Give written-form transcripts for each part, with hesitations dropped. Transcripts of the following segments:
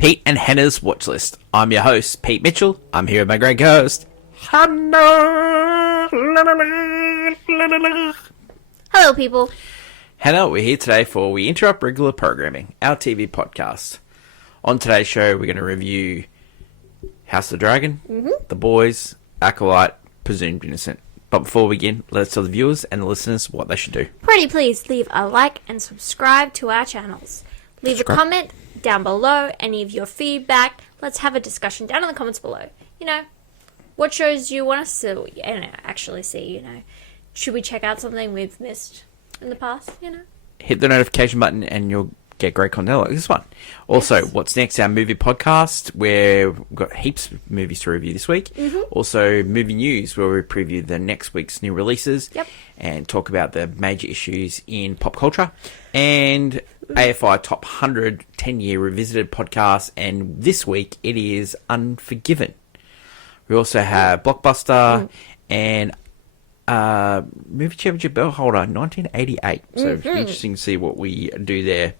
Pete and Hannah's Watch List. I'm your host, Pete Mitchell. I'm here with my great co-host, Hannah. Hello, people. Hannah, we're here today for We Interrupt Regular Programming, our TV podcast. On today's show, we're going to review House of the Dragon, The Boys, Acolyte, Presumed Innocent. But before we begin, let's tell the viewers and the listeners what they should do. Pretty please leave a like and subscribe to our channels. Leave a comment down below, any of your feedback. Let's have a discussion down in the comments below. You know, what shows you want us to actually see, you know. Should we check out something we've missed in the past, you know? Hit the notification button and you'll get great content like this one. Also, What's Next, our movie podcast, where we've got heaps of movies to review this week. Also, movie news, where we preview the next week's new releases and talk about the major issues in pop culture. And AFI Top 100 10-year revisited podcast, and this week it is Unforgiven. We also have Blockbuster and Movie Championship belt holder 1988. So it'll be interesting to see what we do there.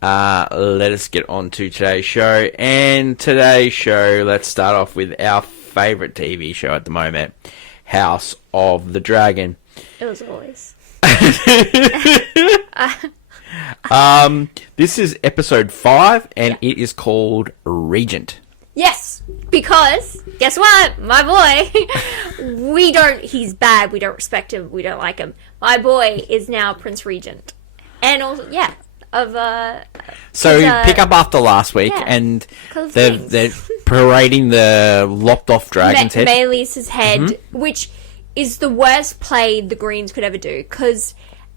Let us get on to today's show. And today's show, let's start off with our favourite TV show at the moment, House of the Dragon. It was always. This is episode 5, and it is called Regent. Yes, because, guess what? My boy, he's bad, we don't respect him, we don't like him. My boy is now Prince Regent. And also, So pick up after last week, and they're parading the lopped off dragon's head. Melee's head, which is the worst play the Greens could ever do, because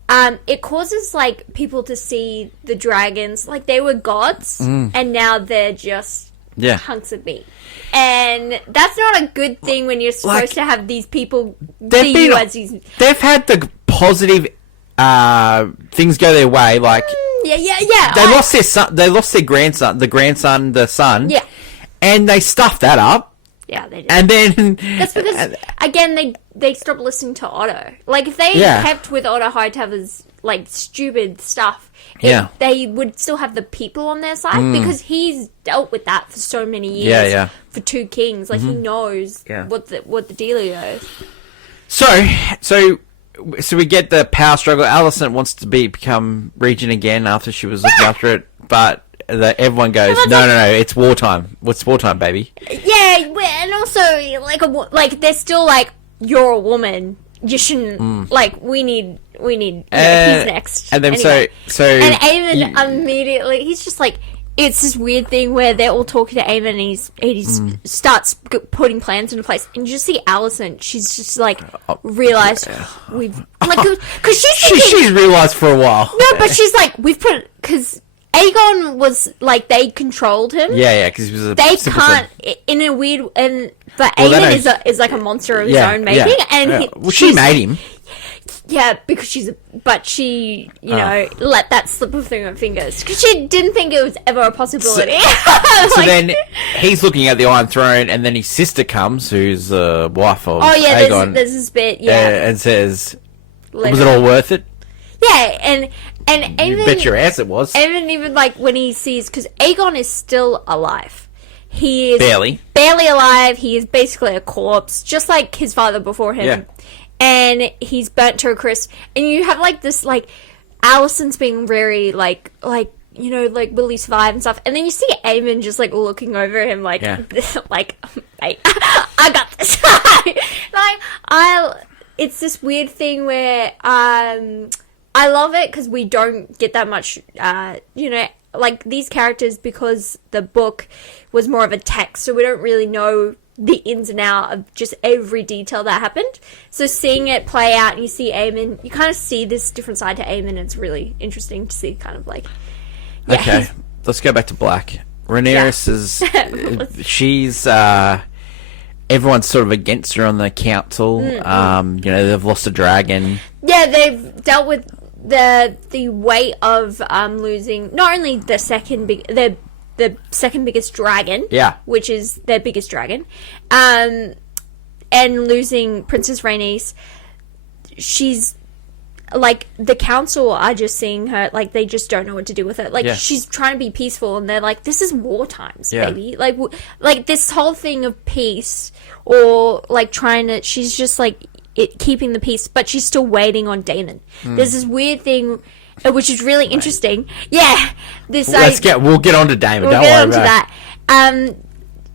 it causes, like, people to see the dragons like they were gods, and now they're just hunks of meat. And that's not a good thing when you're supposed to have these people see you as these... They've had the positive things go their way, like... They lost their son, they lost their grandson, the son. Yeah. And they stuffed that up. Yeah, they did. And then... That's because, again, they stopped listening to Otto. Like, if they kept with Otto Hightower's, like, stupid stuff, they would still have the people on their side, because he's dealt with that for so many years for Two Kings. Like, he knows what the dealio is. So we get the power struggle. Alicent wants to become regent again after she was looking after it, but everyone goes, no, it's wartime. What's wartime, baby? Yeah, and also, like they're still like, you're a woman. You shouldn't, like, we need, he's next. And then anyway. and Aemon immediately, he's just like, it's this weird thing where they're all talking to Aemon, and he starts putting plans into place, and you just see Alicent. She's just like realized we've because she's realized for a while. No, but she's like, we've put, because Aegon was like, they controlled him. Because he was they can't in a weird but Aemon is like a monster of his own making, and she made him. Yeah, because she, you know, let that slip through her fingers. Because she didn't think it was ever a possibility. So then he's looking at the Iron Throne, and then his sister comes, who's the wife of Aegon. There's this bit, and says, was it all worth it? Yeah, and Aemon... You bet your ass it was. Aemon even, like, when he sees... Because Aegon is still alive. He is... Barely alive. He is basically a corpse, just like his father before him. Yeah. And he's burnt to a crisp. And you have, like, this, like, Alicent's being very, like, you know, like, will he survive and stuff. And then you see Aemon just, like, looking over him, like, like, mate, I got this. It's this weird thing where, I love it because we don't get that much, you know, like, these characters, because the book was more of a text, so we don't really know the ins and out of just every detail that happened. So seeing it play out, and you see Aemon, you kind of see this different side to Aemon, and it's really interesting to see, kind of like... Yeah, okay, let's go back to Black. Rhaenyra is... she's... everyone's sort of against her on the council. You know, they've lost a dragon. Yeah, they've dealt with the weight of losing not only the second biggest dragon, which is their biggest dragon, and losing Princess Rhaenys. She's like, the council are just seeing her, like, they just don't know what to do with it. Like, Yeah. she's trying to be peaceful, and they're like, this is war times, Yeah. baby. Like, this whole thing of peace, or, like, she's just, like, keeping the peace, but she's still waiting on Damon. There's this weird thing, which is really interesting. Yeah. We'll get on to Damon, We'll don't get worry onto about it. that.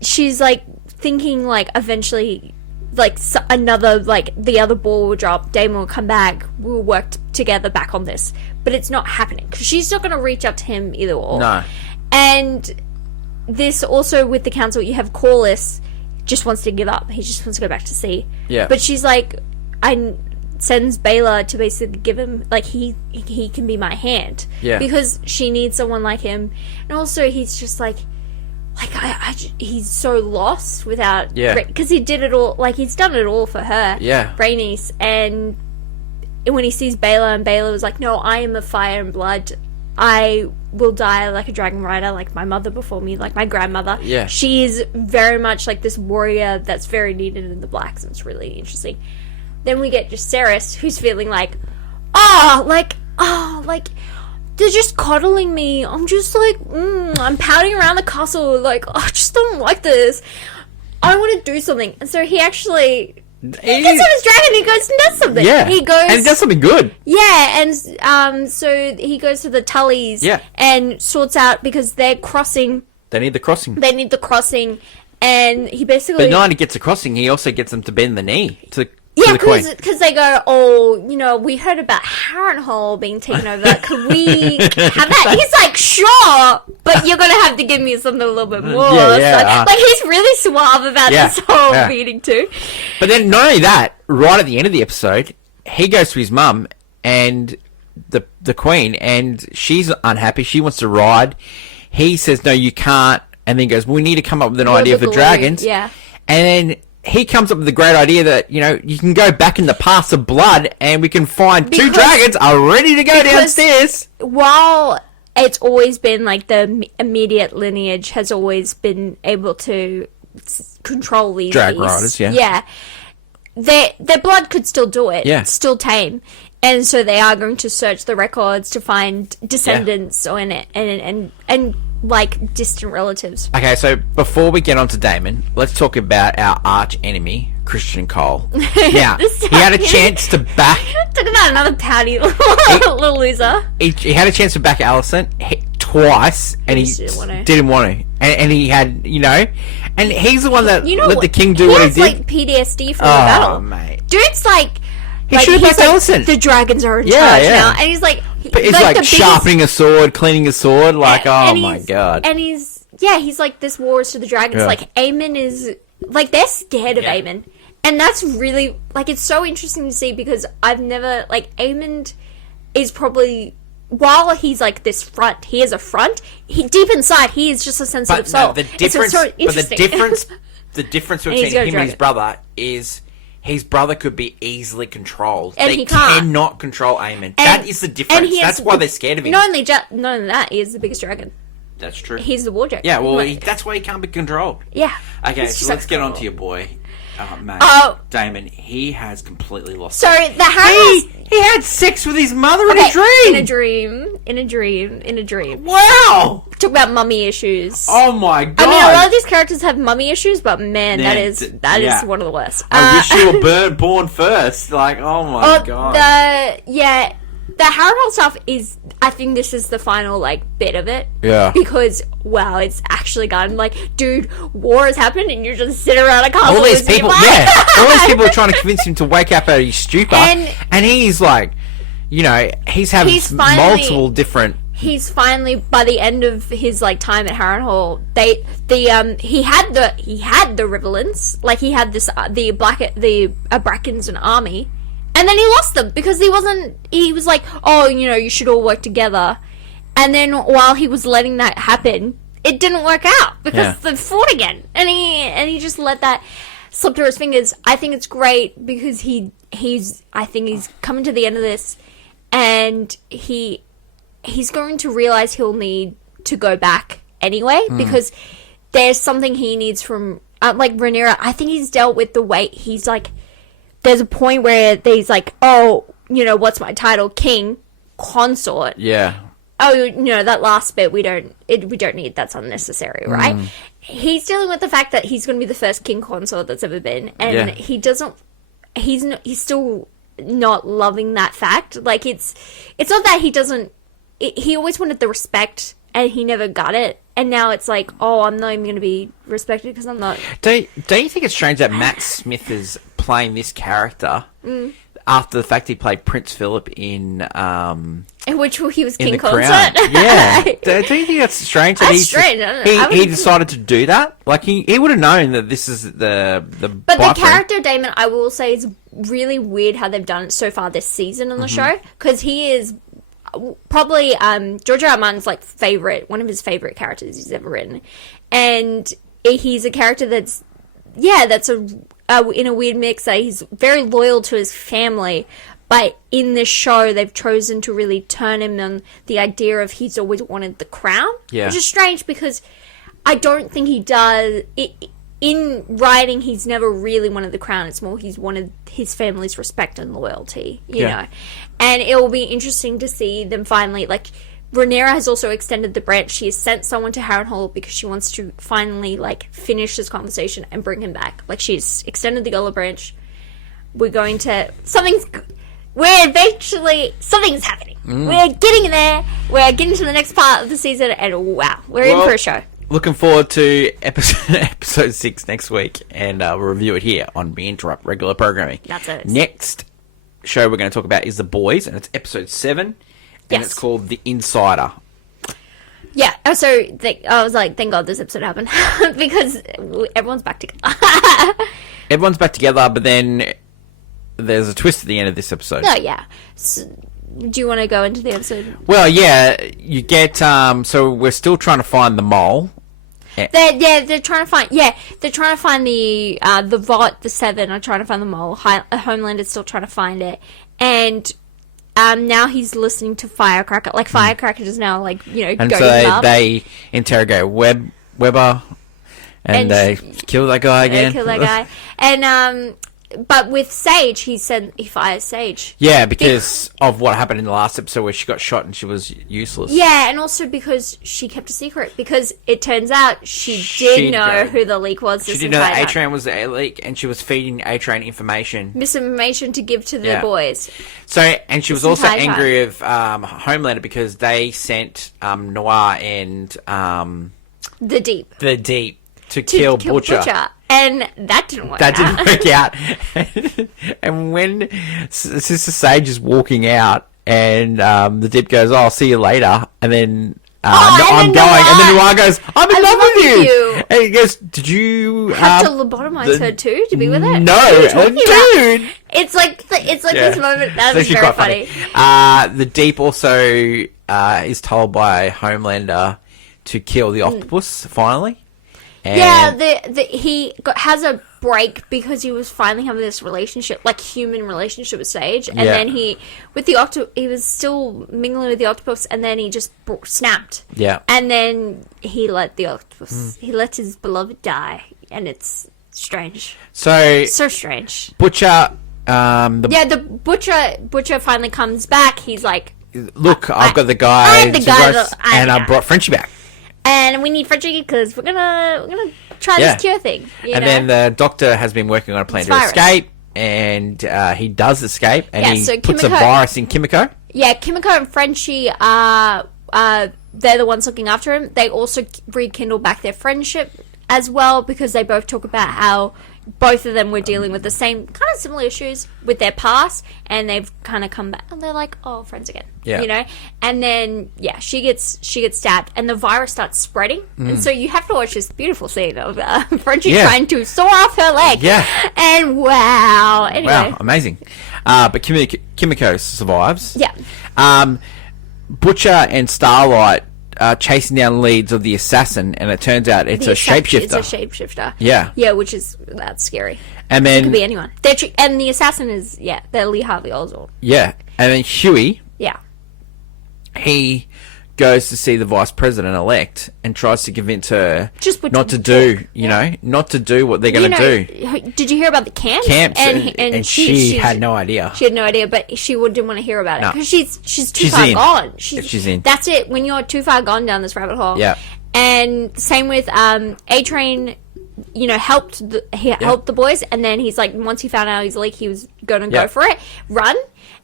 She's, like, thinking, like, eventually, like, another, like, the other ball will drop, Damon will come back, we'll work together back on this. But it's not happening, because she's not going to reach out to him either or. No. And this also, with the council, you have Corlys just wants to give up. He just wants to go back to sea. Yeah. But she's like, sends Baylor to basically give him, like, he can be my hand. Yeah. Because she needs someone like him. And also, he's just like he's so lost without, because he did it all, like, he's done it all for her, Rhaenys, and when he sees Baylor, and Baylor was like, no, I am of fire and blood, I will die like a dragon rider, like my mother before me, like my grandmother. She is very much like this warrior that's very needed in the Blacks, and it's really interesting. Then we get Jacaerys, who's feeling like, they're just coddling me. I'm just like, I'm pouting around the castle, like, I just don't like this. I want to do something. And so he actually, he gets on his dragon, he goes and does something. Yeah. He goes, and he does something good. Yeah, and so he goes to the Tullys and sorts out, because they're crossing. They need the crossing. And he basically... But not only gets a crossing, he also gets them to bend the knee to Yeah, the Queen. because they go, oh, you know, we heard about Harrenhal being taken over. Could we have that? He's like, sure, but you're going to have to give me something a little bit more. Like, he's really suave about this whole meeting, too. But then, not only that, right at the end of the episode, he goes to his mum and the Queen, and she's unhappy. She wants to ride. He says, no, you can't. And then goes, well, we need to come up with an idea for dragons. Yeah. And then he comes up with the great idea that, you know, you can go back in the paths of blood and we can find two dragons are ready to go downstairs. While it's always been, like, the immediate lineage has always been able to control these drag riders, Yeah. Their blood could still do it. Yeah. It's still tame. And so they are going to search the records to find descendants and like, distant relatives. Okay, so before we get on to Damon, let's talk about our arch enemy, Christian Cole. Now, he had a chance to back... Talk about another pouty little loser. He had a chance to back Alicent twice, and he didn't want to. And he had, you know... And he's the one that let the king do what he did. He has, like, PTSD from the battle. Mate. Dude's like... He should have backed Alicent. The dragons are in charge now. And he's like... He's like sharpening a sword, cleaning a sword, like, oh my god. And he's like, this war is to the dragons. Yeah. Like, Aemon is... Like, they're scared of Aemon. And that's really... Like, it's so interesting to see, because I've never... Like, Aemon is probably... While he's like this front, he is a front. Deep inside, he is just a sensitive soul. No, the difference between him and his brother is his brother could be easily controlled. And they cannot control Aemon. That is the difference. That's why they're scared of him. Not only that, he is the biggest dragon. That's true. He's the war dragon. Yeah, well, that's why he can't be controlled. Yeah. Okay, so let's get on to your boy. Mate, Damon, he has completely lost. So the house. He had sex with his mother in a dream. In a dream. Wow. Talk about mummy issues. Oh my god. I mean, a lot of these characters have mummy issues, but man, that is one of the worst. I wish you were born first. Like, oh my god. The Harrenhal stuff is, I think this is the final, like, bit of it. Yeah. Because, wow, it's actually gotten, like, dude, war has happened and you're just sitting around a castle. All these people, all these people are trying to convince him to wake up out of his stupor. And he's like, you know, he's having multiple different... He's finally, by the end of his, like, time at Harrenhal, he had the Riverlands, like, he had this, the Brackens and army. And then he lost them because he was like, oh, you know, you should all work together. And then while he was letting that happen, it didn't work out because they fought again. And he just let that slip through his fingers. I think it's great because he's coming to the end of this, and he's going to realize he'll need to go back anyway because there's something he needs from, like, Rhaenyra. I think he's dealt with the weight. He's like, there's a point where he's like, oh, what's my title? King, consort. Yeah. Oh, that last bit we don't need. That's unnecessary, right? He's dealing with the fact that he's going to be the first king consort that's ever been, and he's still not loving that fact. Like it's not that he doesn't. He always wanted the respect, and he never got it. And now it's like, oh, I'm not even going to be respected because I'm not. Don't you think it's strange that Matt Smith is playing this character after the fact he played Prince Philip in which he was in king The consort? Crown? Yeah. Don't you think that's strange? That That's strange. I don't know. He decided to do that. Like he would have known that this is the. But the character Damon, I will say, is really weird how they've done it so far this season on the show, because he is probably George R. R. Martin's one of his favorite characters he's ever written, and he's a character that's in a weird mix that he's very loyal to his family, but in this show they've chosen to really turn him on the idea of he's always wanted the crown, which is strange because I don't think he does. In writing, he's never really wanted the crown. It's more he's wanted his family's respect and loyalty, you know. And it will be interesting to see them finally, Rhaenyra has also extended the branch. She has sent someone to Harrenhal because she wants to finally, finish this conversation and bring him back. She's extended the olive branch. We're going to... something's happening. We're getting there. We're getting to the next part of the season, and wow, we're in for a show. Looking forward to episode 6 next week, and we'll review it here on We Interrupt Regular Programming. That's it. Next show we're going to talk about is The Boys, and it's episode 7, and it's called The Insider. Yeah, so I was like, thank God this episode happened, because everyone's back together. Everyone's back together, but then there's a twist at the end of this episode. Oh, yeah. So, do you want to go into the episode? Well, yeah, you get, so we're still trying to find the mole. They're trying to find the Vought, the Seven are trying to find the mole. Homelander's still trying to find it, and now he's listening to Firecracker. Firecracker is now and goading so up. they interrogate Weber, and they kill that guy again. They kill that guy, and but with Sage, he fires Sage. Yeah, because of what happened in the last episode where she got shot and she was useless. Yeah, and also because she kept a secret. Because it turns out she did know who the leak was. She did know that A-Train was the leak, and she was feeding A-Train misinformation to give to the boys. So, and she was also angry with Homelander because they sent Noir and the Deep to kill Butcher. And that didn't work out. That didn't work out. And when Sister Sage is walking out, and the Deep goes, "Oh, I'll see you later," and then I'm going, and then Noir goes, "I'm in love with you," and he goes, "Did you have to lobotomize her too to be with it?" No, dude. It's like this moment that was very funny. The Deep also is told by Homelander to kill the octopus finally. And he has a break because he was finally having this relationship, human relationship with Sage, and then he was still mingling with the octopus, and then he just snapped. Yeah, and then he let the octopus, he let his beloved die, and it's strange. So strange. Butcher, the Butcher finally comes back. He's like, "Look, I've got the guy, and I brought Frenchie back." And we need Frenchie because we're gonna try this cure thing. And then the doctor has been working on a plan to escape, and he does escape, and he puts a virus in Kimiko. Yeah, Kimiko and Frenchie are they're the ones looking after him. They also rekindle back their friendship as well because they both talk about how both of them were dealing with the same kind of similar issues with their past, and they've kind of come back and they're like, oh, friends again. And then she gets stabbed, and the virus starts spreading, and so you have to watch this beautiful scene of Frenchie trying to saw off her leg. And wow, anyway. Wow, amazing. But Kimiko survives. Butcher and Starlight chasing down leads of the assassin, and it turns out it's a shapeshifter. It's a shapeshifter. Yeah, which is that's scary. And then it could be anyone. And the assassin is they're Lee Harvey Oswald. Yeah, and then Huey. Yeah, he goes to see the vice president elect and tries to convince her Just not to do, not to do what they're going to do. Did you hear about the camps? And she had no idea. She had no idea, but she didn't want to hear about it No. because she's too far in. gone. She's in. That's it. When you're too far gone down this rabbit hole. Yeah. And same with A-Train. Helped the boys, and then he's like, once he found out he's like, he was gonna go for it, run,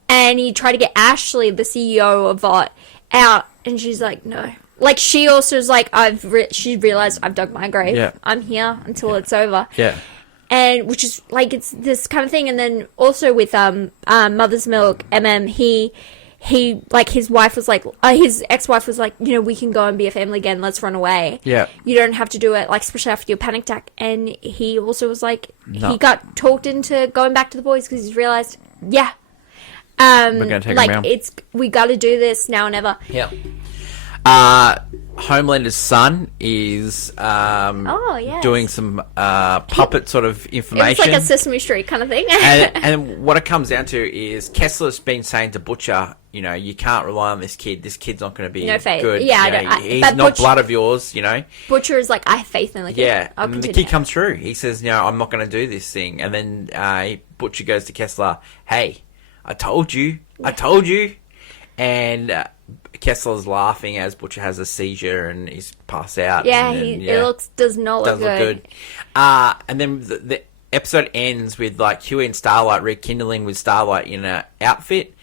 and he tried to get Ashley, the CEO of Vought, out, and she's like, no. Like, she also is like, she realized I've dug my grave. Yeah. I'm here until it's over. Yeah. And which is like, it's this kind of thing. And then also with Mother's Milk, he like, his wife was like, his ex-wife was like, we can go and be a family again, let's run away. Yeah. You don't have to do it, like, especially after your panic attack. And he also was like, No. he got talked into going back to the boys because he's realized, we're gonna take him around. We got to do this now and ever. Yeah. Homelander's son is yes. doing some puppet sort of information. It's like a Sesame Street kind of thing. and what it comes down to is Kessler's been saying to Butcher, you can't rely on this kid. This kid's not going to be No faith. good. Yeah, he's but not blood of yours, Butcher is like, I have faith in the kid. Yeah, I'll and the continue. kid comes through. He says, I'm not going to do this thing. And then Butcher goes to Kessler, hey, I told you. And Kessler's laughing as Butcher has a seizure and he's passed out. Yeah, and it does not look good. And then the episode ends with like Huey and Starlight rekindling with Starlight in an outfit,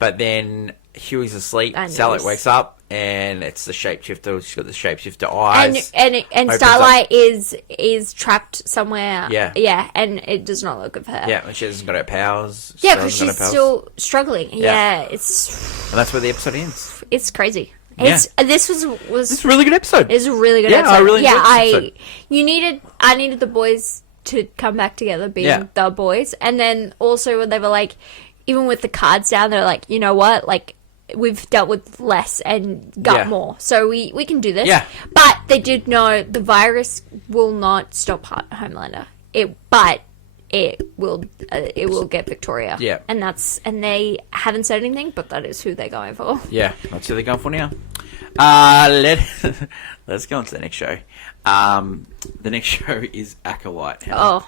but then Huey's asleep. Starlight wakes up and it's the shapeshifter. She's got the shapeshifter eyes. And Starlight is trapped somewhere. Yeah. And it does not look good for her. Yeah, and she hasn't got her powers. Yeah, because she's still struggling. Yeah. Yeah, And that's where the episode ends. it's crazy. Yeah. This was It's a really good episode. It's a really good Yeah, episode. I really enjoyed this episode. I needed the boys to come back together, being the boys, and then also when they were like, even with the cards down, they're like, you know what, like, we've dealt with less and got more, so we can do this. Yeah. But they did know the virus will not stop Homelander. But it will get Victoria. Yeah. And they haven't said anything, but that is who they're going for. Yeah, that's who they're going for now. Let's go on to the next show. The next show is Acolyte. Oh,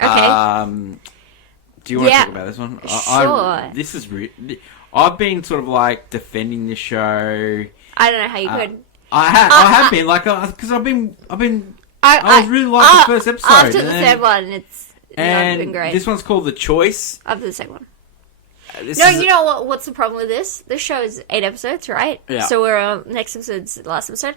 okay. Do you want to talk about this one? Sure. This is I've been sort of like defending the show. I don't know how you could. I have been like, because I was really like the first episode. After the third one, it's not been great. This one's called The Choice. After the second one. You know what? What's the problem with this? This show is 8 episodes, right? Yeah. So we're on next episode's the last episode.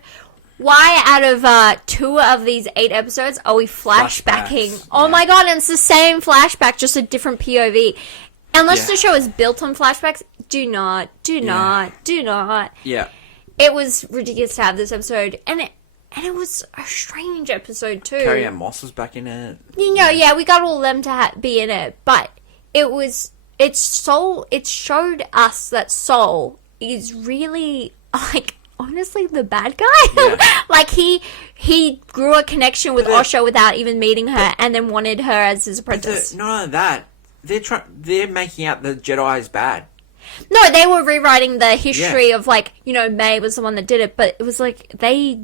Why out of 2 of these 8 episodes are we flashbacking? Flashbacks, Oh my god, and it's the same flashback, just a different POV. Unless the show is built on flashbacks, do not. Yeah. It was ridiculous to have this episode, and it was a strange episode too. Carrie Ann Moss was back in it. Yeah, we got all of them to be in it, but it showed us that Soul is really, like, honestly the bad guy. Yeah. Like, he grew a connection with Osha without even meeting her, and then wanted her as his apprentice. Not only that, they're making out the Jedi is bad. No, they were rewriting the history of, like, May was the one that did it, but it was like they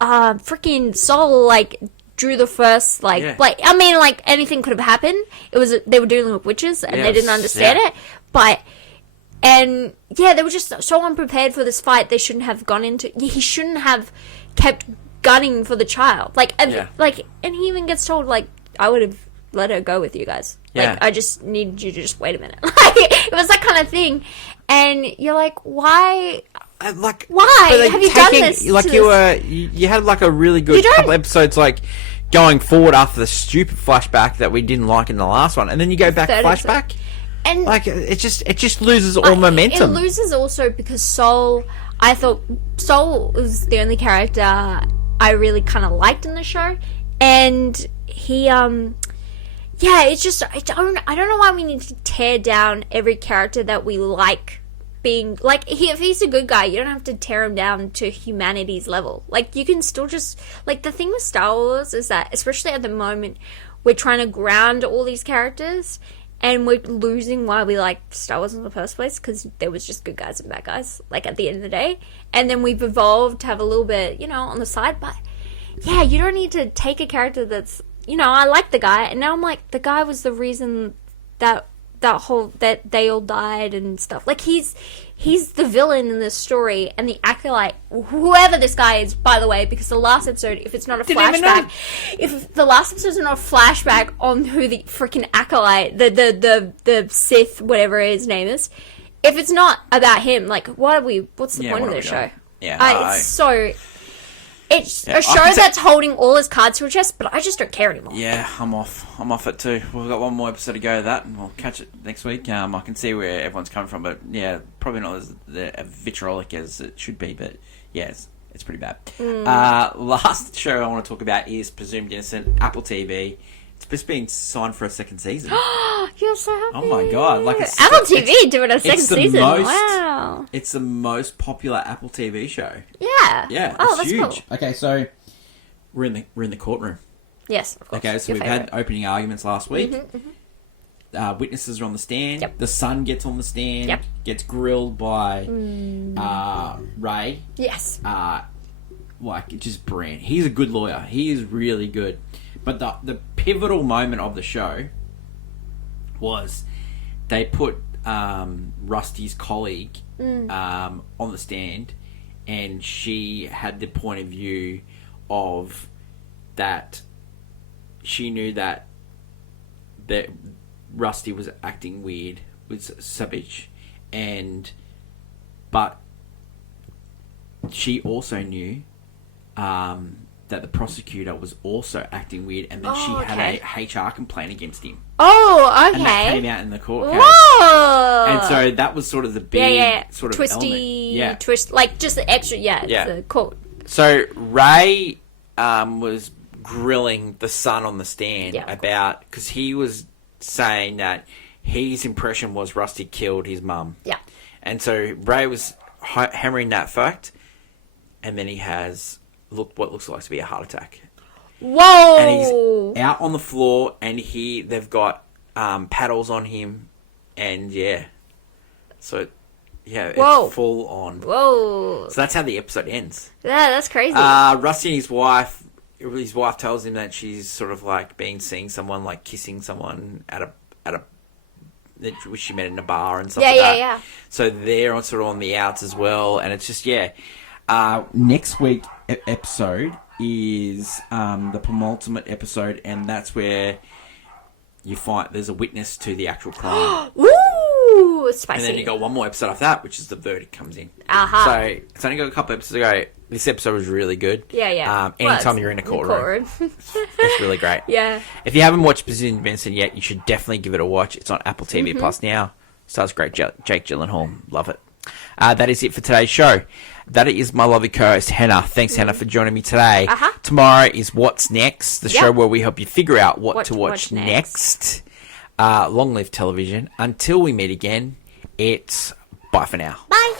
freaking Soul, like, drew the first, like, I mean, like, anything could have happened. They were dealing with witches and they didn't understand it, they were just so unprepared for this fight. They shouldn't have gone into, he shouldn't have kept gunning for the child, and he even gets told, like, I would have let her go with you guys. Like, I just needed you to just wait a minute. Like, it was that kind of thing. And you're like, why? Why have you done this? Like, you had like a really good couple episodes, like going forward after the stupid flashback that we didn't like in the last one, and then you go back flashback, and like it just loses all momentum. It loses also because Soul. I thought Soul was the only character I really kind of liked in the show, and he it's just I don't know why we need to tear down every character that we like being, like, if he's a good guy, you don't have to tear him down to humanity's level. Like, you can still just, like, the thing with Star Wars is that, especially at the moment, we're trying to ground all these characters, and we're losing why we liked Star Wars in the first place, because there was just good guys and bad guys, like, at the end of the day. And then we've evolved to have a little bit, on the side, but yeah, you don't need to take a character that's, I like the guy, and now I'm like, the guy was the reason that they all died and stuff. Like, he's the villain in this story, and the acolyte, whoever this guy is, by the way, because the last episode, if it's not a flashback, if the last episode is not a flashback on who the freaking acolyte, the Sith, whatever his name is, if it's not about him, like, what's the point of this show? Yeah, It's a show that's holding all his cards to his chest, but I just don't care anymore. Yeah, I'm off it too. We've got one more episode to go of that, and we'll catch it next week. I can see where everyone's coming from, but yeah, probably not as vitriolic as it should be, but yeah, it's pretty bad. Last show I want to talk about is Presumed Innocent, Apple TV. It's just being signed for a second season. You're so happy. Oh my god! Apple TV doing a second season. Wow. It's the most popular Apple TV show. Yeah. Yeah. Oh, it's that's huge. cool. Okay, so we're in the courtroom. Yes. Of course. Okay, so we've had opening arguments last week. Witnesses are on the stand. Yep. The son gets on the stand. Yep. Gets grilled by Ray. Yes. Just brilliant. He's a good lawyer. He is really good. But the pivotal moment of the show was they put Rusty's colleague on the stand, and she had the point of view of that she knew that Rusty was acting weird, was savage, but she also knew that the prosecutor was also acting weird, and then she had a HR complaint against him. Oh, okay. And that came out in the court case. Whoa! And so that was sort of the big sort of twisty element. twist, like just the extra, it's cool. So Ray was grilling the son on the stand about, because he was saying that his impression was Rusty killed his mum. Yeah. And so Ray was hammering that fact, and then he has what looks like to be a heart attack. Whoa! And he's out on the floor, and they've got paddles on him, and so it's full on. Whoa! So that's how the episode ends. Yeah, that's crazy. Rusty and his wife tells him that she's sort of like seeing someone, like kissing someone at a which she met in a bar and stuff like that. Yeah. So they're sort of on the outs as well, and it's just next week episode is the penultimate episode, and that's where you find there's a witness to the actual crime. Ooh, spicy. And then you got one more episode after that, which is the verdict comes in. So it's only got a couple episodes to go. This episode was really good. Yeah. Anytime you're in a courtroom. It's really great. Yeah. If you haven't watched Presumed Innocent yet, you should definitely give it a watch. It's on Apple TV Plus now. Stars great Jake Gyllenhaal. Love it. That is it for today's show. That is my lovely co-host, Hannah. Thanks, Hannah, for joining me today. Tomorrow is What's Next, the show where we help you figure out what to watch next. Long live television. Until we meet again, it's bye for now. Bye.